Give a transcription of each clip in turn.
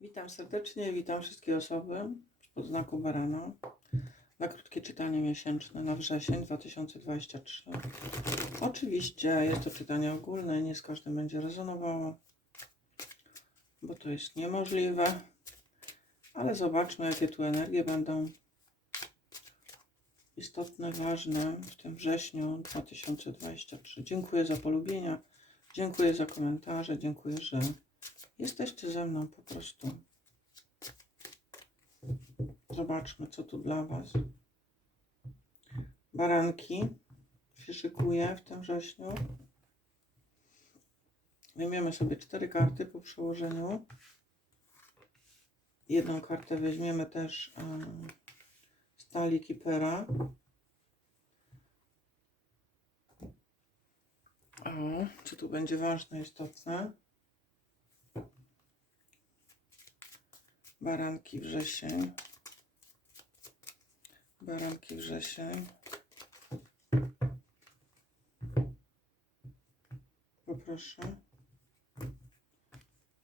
Witam serdecznie, witam wszystkie osoby spod znaku Barana na krótkie czytanie miesięczne na wrzesień 2023. Oczywiście jest to czytanie ogólne, nie z każdym będzie rezonowało, bo to jest niemożliwe, ale zobaczmy, jakie tu energie będą istotne, ważne w tym wrześniu 2023. Dziękuję za polubienia, dziękuję za komentarze, dziękuję, że Jesteście ze mną po prostu. Zobaczmy, co tu dla Was. Baranki się szykuje w tym wrześniu. Weźmiemy sobie cztery karty po przełożeniu. Jedną kartę weźmiemy też um, stali Kipera. O, co tu będzie ważne, istotne? Baranki wrzesień. Baranki wrzesień. Poproszę.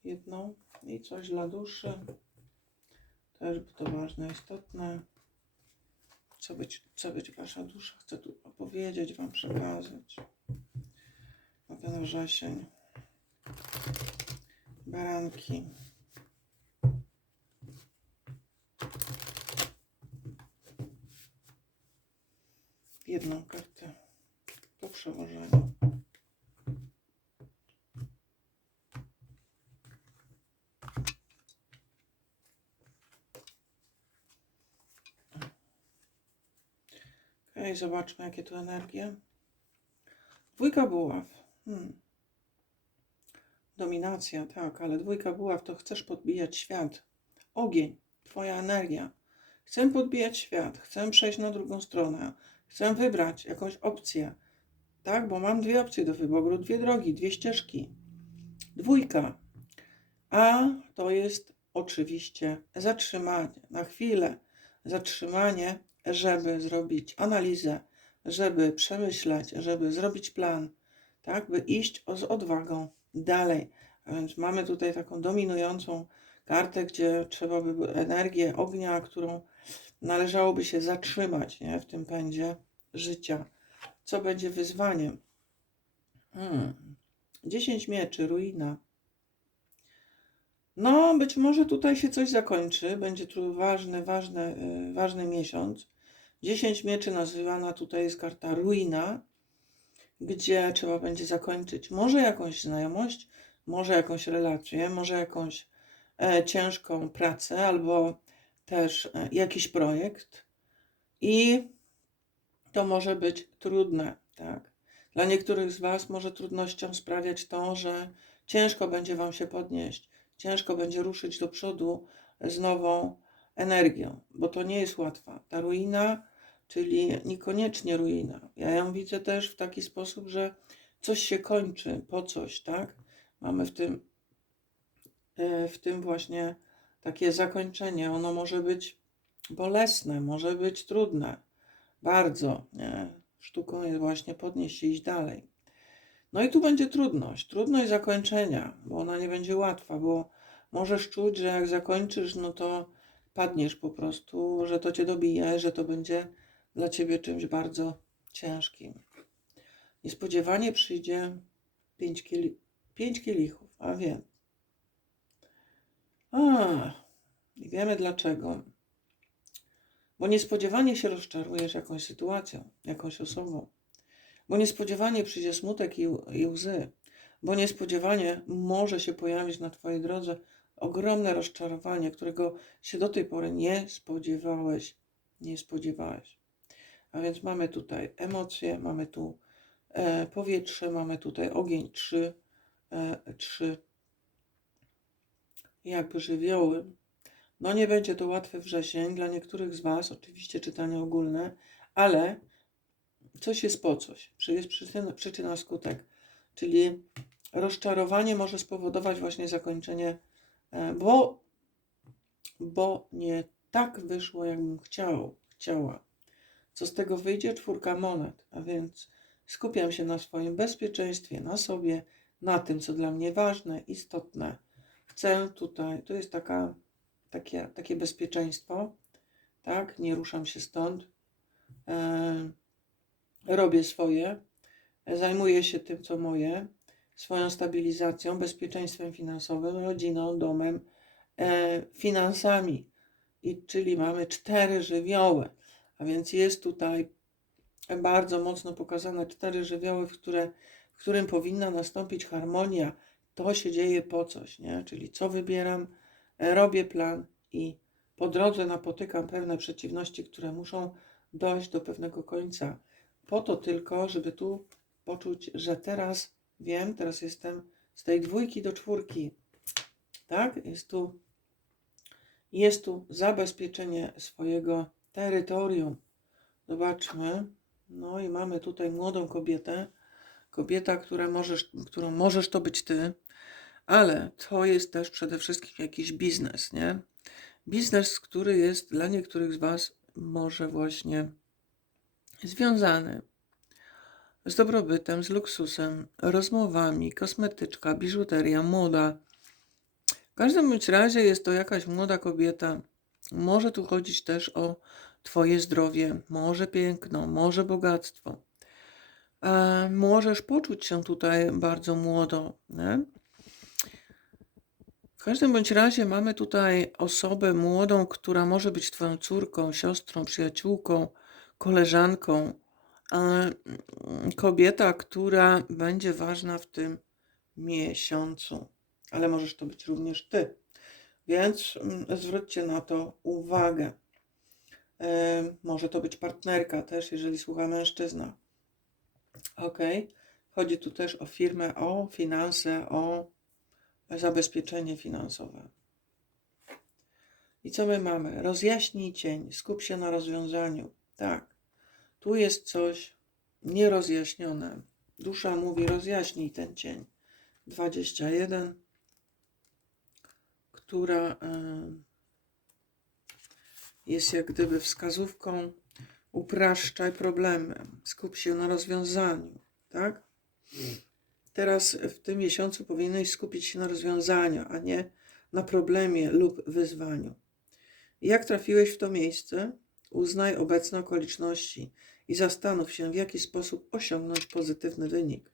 Jedną i coś dla duszy. Też to ważne, istotne. Co być, co być wasza dusza chce tu opowiedzieć, wam przekazać. Na ten wrzesień. Baranki. Jedną kartę po przełożeniu. Okej, zobaczmy jakie tu energie. Dwójka buław. Hmm. Dominacja, tak, ale dwójka buław to chcesz podbijać świat. Ogień, twoja energia. Chcę podbijać świat, chcę przejść na drugą stronę, chcę wybrać jakąś opcję. Tak, bo mam dwie opcje do wyboru, dwie drogi, dwie ścieżki. Dwójka. A to jest oczywiście zatrzymanie na chwilę. Zatrzymanie, żeby zrobić analizę, żeby przemyśleć, żeby zrobić plan, tak, by iść z odwagą dalej. A więc mamy tutaj taką dominującą kartę, gdzie trzeba by energię ognia, którą należałoby się zatrzymać nie, w tym pędzie życia. Co będzie wyzwaniem? Hmm. 10 mieczy, ruina. No, być może tutaj się coś zakończy. Będzie tu ważny, ważny, yy, ważny miesiąc. 10 mieczy nazywana tutaj jest karta ruina, gdzie trzeba będzie zakończyć może jakąś znajomość, może jakąś relację, może jakąś e, ciężką pracę, albo też e, jakiś projekt i to może być trudne, tak? Dla niektórych z Was może trudnością sprawiać to, że ciężko będzie Wam się podnieść, ciężko będzie ruszyć do przodu z nową energią, bo to nie jest łatwa. Ta ruina, czyli niekoniecznie ruina. Ja ją widzę też w taki sposób, że coś się kończy po coś, tak? Mamy w tym, e, w tym właśnie takie zakończenie. Ono może być bolesne, może być trudne, bardzo. Nie? Sztuką jest właśnie podnieść się i iść dalej. No i tu będzie trudność, trudność zakończenia, bo ona nie będzie łatwa, bo możesz czuć, że jak zakończysz, no to padniesz po prostu, że to cię dobije, że to będzie dla ciebie czymś bardzo ciężkim. Niespodziewanie przyjdzie pięć, kieli pięć kielichów, a wiem. I wiemy dlaczego. Bo niespodziewanie się rozczarujesz jakąś sytuacją, jakąś osobą. Bo niespodziewanie przyjdzie smutek i, i łzy. Bo niespodziewanie może się pojawić na Twojej drodze ogromne rozczarowanie, którego się do tej pory nie spodziewałeś. Nie spodziewałeś. A więc mamy tutaj emocje, mamy tu e, powietrze, mamy tutaj ogień, trzy, e, trzy jakby żywioły. No nie będzie to łatwy wrzesień dla niektórych z Was, oczywiście czytanie ogólne, ale coś jest po coś, jest przyczyna, przyczyna skutek, czyli rozczarowanie może spowodować właśnie zakończenie, e, bo, bo nie tak wyszło, jakbym chciał, chciała. Co z tego wyjdzie? Czwórka monet, a więc skupiam się na swoim bezpieczeństwie, na sobie, na tym, co dla mnie ważne, istotne chcę tutaj, to jest taka, takie, takie bezpieczeństwo, tak? Nie ruszam się stąd. E, robię swoje, zajmuję się tym, co moje, swoją stabilizacją, bezpieczeństwem finansowym, rodziną, domem, e, finansami. I czyli mamy cztery żywioły, a więc jest tutaj bardzo mocno pokazane cztery żywioły, w, które, w którym powinna nastąpić harmonia. To się dzieje po coś, nie? Czyli co wybieram, e, robię plan i po drodze napotykam pewne przeciwności, które muszą dojść do pewnego końca. Po to tylko, żeby tu poczuć, że teraz wiem, teraz jestem z tej dwójki do czwórki. Tak? Jest tu, jest tu zabezpieczenie swojego terytorium. Zobaczmy. No i mamy tutaj młodą kobietę. Kobieta, która możesz, którą możesz to być ty, ale to jest też przede wszystkim jakiś biznes, nie? Biznes, który jest dla niektórych z Was może właśnie związany z dobrobytem, z luksusem, rozmowami, kosmetyczka, biżuteria, moda. W każdym bądź razie jest to jakaś młoda kobieta. Może tu chodzić też o Twoje zdrowie, może piękno, może bogactwo. E, możesz poczuć się tutaj bardzo młodo. Nie? Każdym bądź razie mamy tutaj osobę młodą, która może być Twoją córką, siostrą, przyjaciółką, koleżanką. E, kobieta, która będzie ważna w tym miesiącu, ale możesz to być również Ty. Więc mm, zwróćcie na to uwagę. E, Może to być partnerka też, jeżeli słucha mężczyzna. Ok. Chodzi tu też o firmę, o finanse, o zabezpieczenie finansowe. I co my mamy? Rozjaśnij cień, skup się na rozwiązaniu. Tak, tu jest coś nierozjaśnione. Dusza mówi: rozjaśnij ten cień. 21, która y, jest jak gdyby wskazówką upraszczaj problemy, skup się na rozwiązaniu, tak? Teraz w tym miesiącu powinieneś skupić się na rozwiązaniu, a nie na problemie lub wyzwaniu. Jak trafiłeś w to miejsce? Uznaj obecne okoliczności i zastanów się, w jaki sposób osiągnąć pozytywny wynik.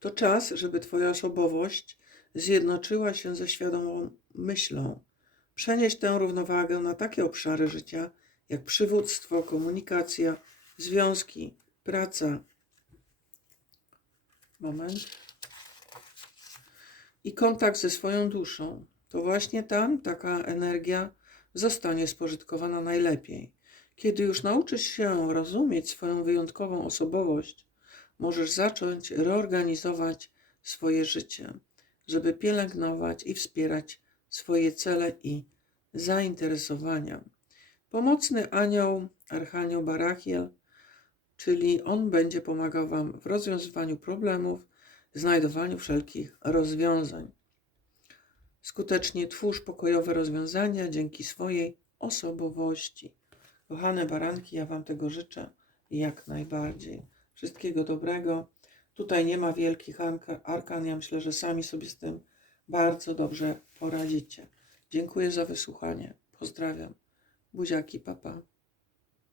To czas, żeby Twoja osobowość zjednoczyła się ze świadomą myślą. Przenieść tę równowagę na takie obszary życia, jak przywództwo, komunikacja, związki, praca. Moment. I kontakt ze swoją duszą. To właśnie tam taka energia zostanie spożytkowana najlepiej. Kiedy już nauczysz się rozumieć swoją wyjątkową osobowość, możesz zacząć reorganizować swoje życie, żeby pielęgnować i wspierać swoje cele i zainteresowania. Pomocny anioł, Archanioł Barachiel, czyli on będzie pomagał Wam w rozwiązywaniu problemów, znajdowaniu wszelkich rozwiązań. Skutecznie twórz pokojowe rozwiązania dzięki swojej osobowości. Kochane baranki, ja Wam tego życzę jak najbardziej. Wszystkiego dobrego. Tutaj nie ma wielkich arka- arkan. Ja myślę, że sami sobie z tym bardzo dobrze poradzicie. Dziękuję za wysłuchanie. Pozdrawiam. Buziaki, papa.